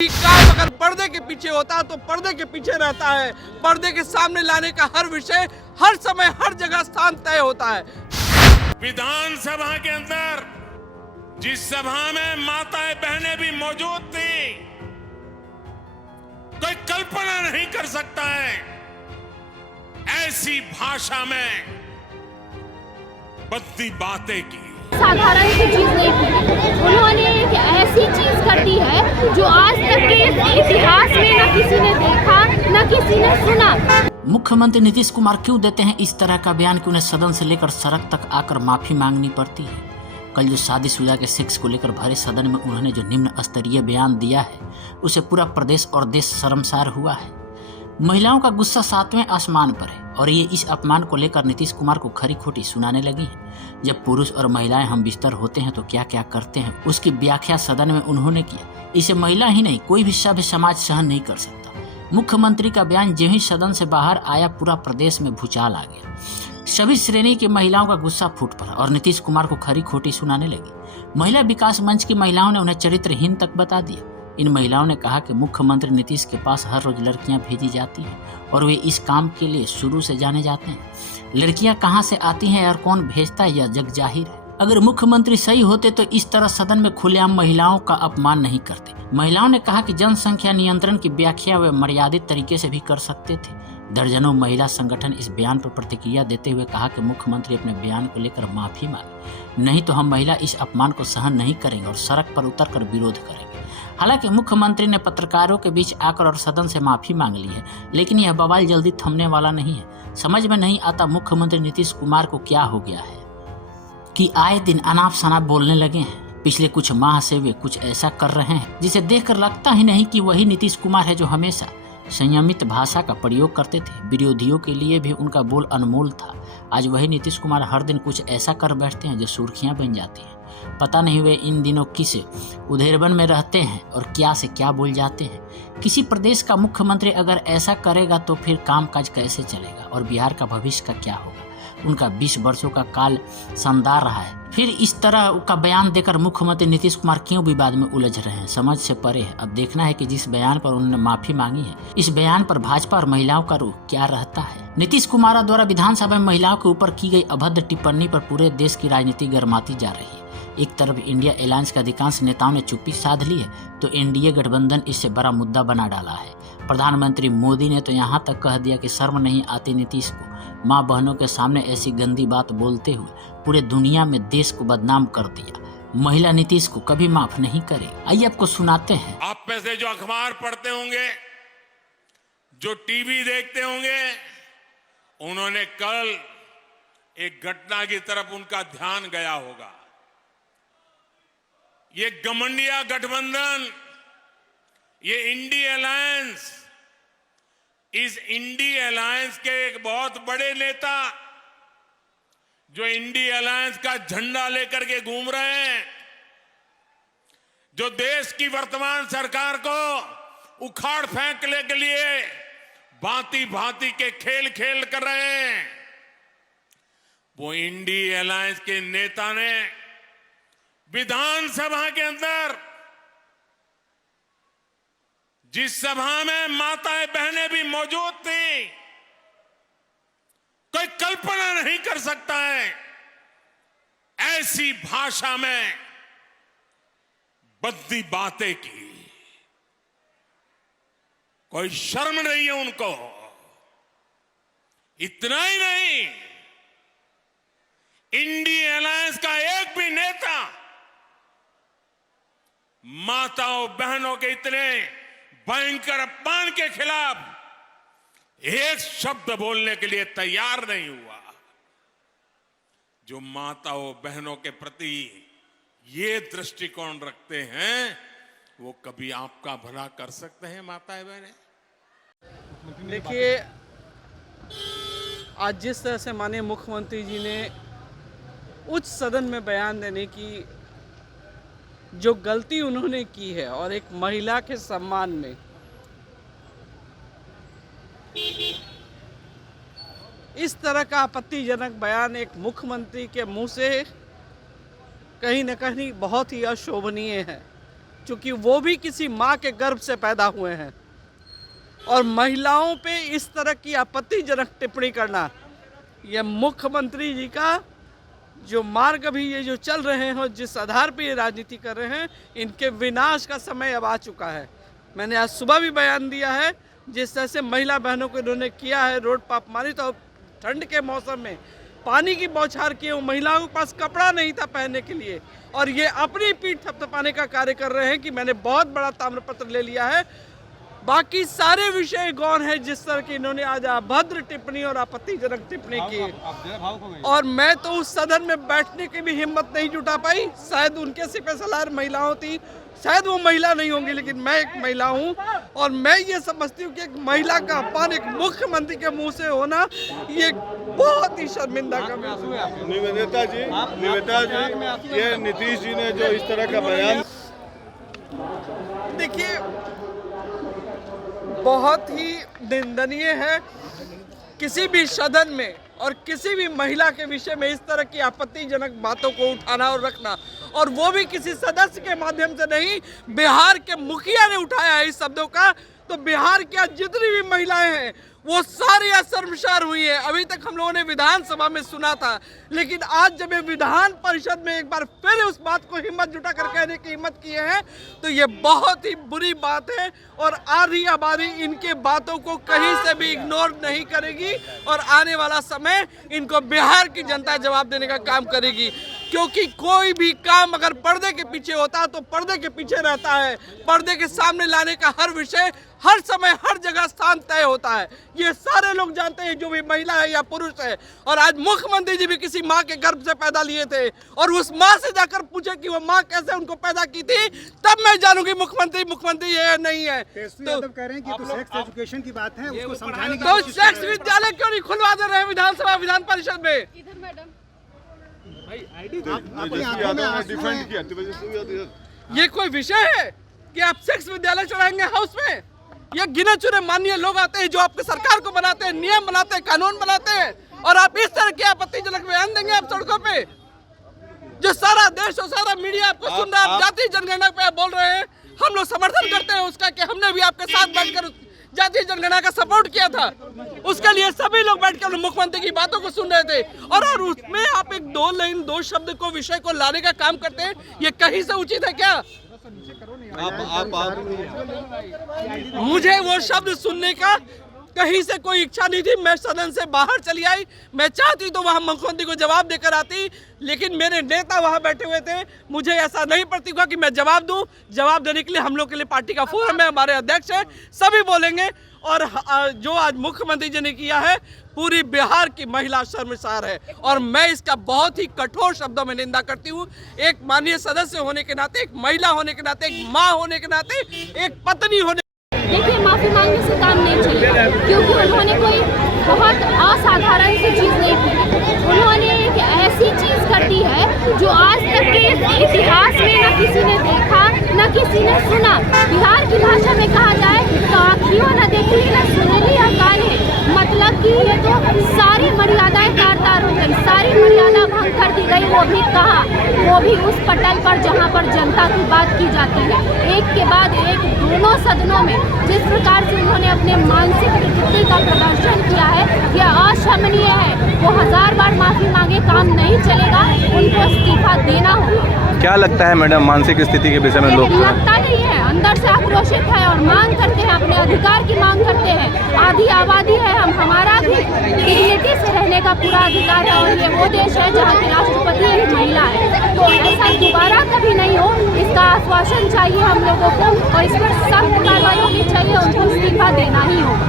काम अगर पर्दे के पीछे होता तो पर्दे के पीछे रहता है। पर्दे के सामने लाने का हर विषय हर समय हर जगह स्थान तय होता है। विधानसभा के अंदर जिस सभा में माताएं बहनें भी मौजूद थी, कोई कल्पना नहीं कर सकता है ऐसी भाषा में बद्दी बातें की। साधारण सी चीज नहीं थी, उन्होंने एक ऐसी चीज कर दी है जो आज तक के इतिहास में न किसी ने देखा न किसी ने सुना। मुख्यमंत्री नीतीश कुमार क्यों देते हैं इस तरह का बयान कि उन्हें सदन से लेकर सड़क तक आकर माफी मांगनी पड़ती है? कल जो शादीशुदा के सेक्स को लेकर भरे सदन में उन्होंने जो निम्न स्तरीय बयान दिया है, उसे पूरा प्रदेश और देश शर्मसार हुआ है। महिलाओं का गुस्सा 7वें आसमान पर है और ये इस अपमान को लेकर नीतीश कुमार को खरी खोटी सुनाने लगी है। जब पुरुष और महिलाएं हम बिस्तर होते हैं तो क्या क्या करते हैं, उसकी व्याख्या सदन में उन्होंने किया। इसे महिला ही नहीं, कोई भी सभ्य समाज सहन नहीं कर सकता। मुख्यमंत्री का बयान जो ही सदन से बाहर आया, पूरा प्रदेश में भूचाल आ गया। सभी श्रेणी की महिलाओं का गुस्सा फूट पड़ा और नीतीश कुमार को खरी खोटी सुनाने लगी। महिला विकास मंच की महिलाओं ने उन्हें चरित्रहीन तक बता दिया। इन महिलाओं ने कहा कि मुख्यमंत्री नीतीश के पास हर रोज लड़कियां भेजी जाती हैं और वे इस काम के लिए शुरू से जाने जाते हैं। लड़कियां कहां से आती हैं और कौन भेजता है, यह जग जाहिर है। अगर मुख्यमंत्री सही होते तो इस तरह सदन में खुलेआम महिलाओं का अपमान नहीं करते। महिलाओं ने कहा कि जनसंख्या नियंत्रण की व्याख्या वे मर्यादित तरीके से भी कर सकते थे। दर्जनों महिला संगठन इस बयान पर प्रतिक्रिया देते हुए कहा कि मुख्यमंत्री अपने बयान को लेकर माफी मांगे, नहीं तो हम महिला इस अपमान को सहन नहीं करेंगे और सड़क पर उतरकर विरोध करेंगे। हालांकि मुख्यमंत्री ने पत्रकारों के बीच आकर और सदन से माफी मांग ली है, लेकिन यह बवाल जल्दी थमने वाला नहीं है। समझ में नहीं आता मुख्यमंत्री नीतीश कुमार को क्या हो गया है कि आए दिन अनाप शनाप बोलने लगे हैं। पिछले कुछ माह से वे कुछ ऐसा कर रहे हैं जिसे देखकर लगता ही नहीं कि वही नीतीश कुमार है जो हमेशा संयमित भाषा का प्रयोग करते थे। विरोधियों के लिए भी उनका बोल अनमोल था। आज वही नीतीश कुमार हर दिन कुछ ऐसा कर बैठते हैं जो सुर्खियां बन जाती हैं। पता नहीं वे इन दिनों किस उधेड़बन में रहते हैं और क्या से क्या बोल जाते हैं। किसी प्रदेश का मुख्यमंत्री अगर ऐसा करेगा तो फिर कामकाज कैसे चलेगा और बिहार का भविष्य का क्या होगा? उनका 20 वर्षों का काल शानदार रहा है, फिर इस तरह का बयान देकर मुख्यमंत्री नीतीश कुमार क्यों विवाद में उलझ रहे हैं, समझ से परे है। अब देखना है कि जिस बयान पर उन्होंने माफी मांगी है, इस बयान पर भाजपा और महिलाओं का रुख क्या रहता है। नीतीश कुमार द्वारा विधानसभा में महिलाओं के ऊपर की गई अभद्र टिप्पणी पर पूरे देश की राजनीति गर्माती जा रही है। एक तरफ इंडिया अलायंस के अधिकांश नेताओं ने चुप्पी साध ली है तो एनडीए गठबंधन इससे बड़ा मुद्दा बना डाला है। प्रधानमंत्री मोदी ने तो यहाँ तक कह दिया कि शर्म नहीं आती नीतीश को माँ बहनों के सामने ऐसी गंदी बात बोलते हुए पूरे दुनिया में देश को बदनाम कर दिया। महिला नीतीश को कभी माफ नहीं करे। आइए आपको सुनाते हैं। आप में से जो अखबार पढ़ते होंगे, जो टीवी देखते होंगे, उन्होंने कल एक घटना की तरफ उनका ध्यान गया होगा। ये गठबंधन गठबंधन, ये इंडी अलायंस, इस इंडी अलायंस के एक बहुत बड़े नेता जो इंडी अलायंस का झंडा लेकर के घूम रहे हैं, जो देश की वर्तमान सरकार को उखाड़ फेंकने के लिए भांति भांति के खेल खेल कर रहे हैं, वो इंडी अलायंस के नेता ने विधानसभा के अंदर जिस सभा में माताएं बहनें भी मौजूद थी, कोई कल्पना नहीं कर सकता है ऐसी भाषा में बद्दी बातें की। कोई शर्म नहीं है उनको। इतना ही नहीं, इंडी अलायंस का एक भी नेता माताओं बहनों के इतने भयंकर अपमान के खिलाफ एक शब्द बोलने के लिए तैयार नहीं हुआ। जो माताओं बहनों के प्रति ये दृष्टिकोण रखते हैं, वो कभी आपका भला कर सकते हैं माताएं बहनें? देखिए, आज जिस तरह से माननीय मुख्यमंत्री जी ने उच्च सदन में बयान देने की जो गलती उन्होंने की है और एक महिला के सम्मान में, इस तरह का आपत्तिजनक बयान एक मुख्यमंत्री के मुंह से कहीं न कहीं बहुत ही अशोभनीय है। क्योंकि वो भी किसी माँ के गर्भ से पैदा हुए हैं। और महिलाओं पे इस तरह की आपत्तिजनक टिप्पणी करना, यह मुख्यमंत्री जी का जो मार्ग अभी ये जो चल रहे हैं और जिस आधार पे ये राजनीति कर रहे हैं, इनके विनाश का समय अब आ चुका है। मैंने आज सुबह भी बयान दिया है, जिस तरह से महिला बहनों को इन्होंने किया है रोड पर अपमानित, और ठंड के मौसम में पानी की बौछार की, वो महिलाओं के पास कपड़ा नहीं था पहनने के लिए, और ये अपनी पीठ थपथपाने का कार्य कर रहे हैं कि मैंने बहुत बड़ा ताम्रपत्र ले लिया है। बाकी सारे विषय गौण है जिस तरह की इन्होंने आज अभद्र टिप्पणी और आपत्तिजनक टिप्पणी की, और मैं तो उस सदन में बैठने की भी हिम्मत नहीं जुटा पाई। शायद उनके सिपह सलार महिलाओं थी, शायद वो महिला नहीं होंगी, लेकिन मैं एक महिला हूँ, और मैं ये समझती हूँ कि एक महिला का अपमान एक मुख्यमंत्री के मुंह से होना, ये बहुत ही शर्मिंदा का महसूस है। निवेदिता जी, ये नीतीश जी ने जो इस तरह का बयान, देखिए बहुत ही निंदनीय है किसी भी सदन में और किसी भी महिला के विषय में इस तरह की आपत्तिजनक बातों को उठाना और रखना, और वो भी किसी सदस्य के माध्यम से नहीं, बिहार के मुखिया ने उठाया है इस शब्दों का। तो बिहार की आज जितनी भी महिलाएं हैं वो सारी आज शर्मसार हुई है। अभी तक हम लोगों ने विधानसभा में सुना था, लेकिन आज जब ये विधान परिषद में एक बार फिर उस बात को हिम्मत जुटाकर कहने की हिम्मत किए हैं, तो ये बहुत ही बुरी बात है, और आधी आबादी इनके बातों को कहीं से भी इग्नोर नहीं करेगी, और आने वाला समय इनको बिहार की जनता जवाब देने का काम करेगी। क्योंकि कोई भी काम अगर पर्दे के पीछे होता है तो पर्दे के पीछे रहता है, पर्दे के सामने लाने का हर विषय हर समय हर जगह स्थान तय होता है। ये सारे लोग जानते हैं, जो भी महिला है या पुरुष है। और आज मुख्यमंत्री जी भी किसी माँ के गर्भ से पैदा लिए थे, और उस माँ से जाकर पूछे कि वो माँ कैसे उनको पैदा की थी, तब मैं जानूंगी मुख्यमंत्री ये नहीं है। तो कह रहे हैं कि तो सेक्स एजुकेशन की बात है, उसको समझाने की तो सेक्स विद्यालय क्यों नहीं खुलवा दे रहे हैं विधानसभा विधान परिषद में? इधर मैडम, अपनी आंखों में आंसू हैं। ये कोई विषय है कि आप सेक्स विद्यालय चलाएंगे हाउस में? ये गिने चुने माननीय लोग आते हैं जो आपके सरकार को बनाते हैं, नियम बनाते हैं, कानून बनाते हैं, और आप इस तरह के आपत्तिजनक बयान देंगे आप सड़कों पे? जो सारा देश और सारा मीडिया आपको सुन रहा है, आप जातीय जनगणना पे आप बोल रहे हैं, हम लोग समर्थन करते हैं उसका, कि हमने भी आपके साथ बैठकर जातीय जनगणना का सपोर्ट किया था। उसके लिए सभी लोग बैठकर मुख्यमंत्री की बातों को सुन रहे थे, और उसमें आप एक दो लाइन दो शब्द को विषय को लाने का काम करते हैं, ये कहीं से उचित है क्या? मुझे वो शब्द सुनने का कहीं से कोई इच्छा नहीं थी। मैं सदन से बाहर चली आई, मैं चाहती तो वहां मुख्यमंत्री को जवाब देकर आती, लेकिन मेरे नेता वहां बैठे हुए थे, मुझे ऐसा नहीं प्रतीत हुआ कि मैं जवाब दूं। जवाब देने के लिए हम लोग के लिए पार्टी का फोरम है, हमारे अध्यक्ष है, सभी बोलेंगे। और जो आज मुख्यमंत्री जी ने किया है, पूरी बिहार की महिला शर्मसार है, और मैं इसका बहुत ही कठोर शब्दों में निंदा करती हूँ। एक माननीय सदस्य होने के नाते, एक महिला होने के नाते, एक माँ होने के नाते, एक पत्नी होने। देखिए माफी मांगने से काम नहीं चलेगा, क्योंकि उन्होंने कोई बहुत असाधारण सी चीज नहीं की। उन्होंने एक ऐसी चीज कर दी है जो आज तक के इतिहास में न किसी ने देखा न किसी ने सुना। बिहार की भाषा में कहा जाए तो आँखियों न देखी न सुनली काने, मतलब कि ये तो सारी मर्यादाएं तार-तार हो गई, सारी मर्यादा भंग कर दी गई। वो भी कहा, वो भी उस पटल पर जहाँ पर जनता की बात की जाती है। एक के बाद एक दोनों सदनों में जिस प्रकार से उन्होंने अपने मानसिक विकृति का प्रदर्शन किया है, यह अक्षमनीय है। वो 1000 बार माफी मांगे, काम नहीं चलेगा, उनको इस्तीफा देना होगा। क्या लगता है मैडम, मानसिक स्थिति के विषय में लोग लगता नहीं है, अंदर से आक्रोशित है और मांग करते हैं, अपने अधिकार की मांग करते हैं। आधी आबादी है, हमारा भी डिग्निटी से रहने का पूरा अधिकार है, और ये वो देश है जहाँ की राष्ट्रपति एक महिला है। तो ऐसा दोबारा कभी नहीं हो, इसका आश्वासन चाहिए हम लोगों को, और इस पर सख्त कार्रवाई होनी चाहिए, उनको इस्तीफा देना ही होगा।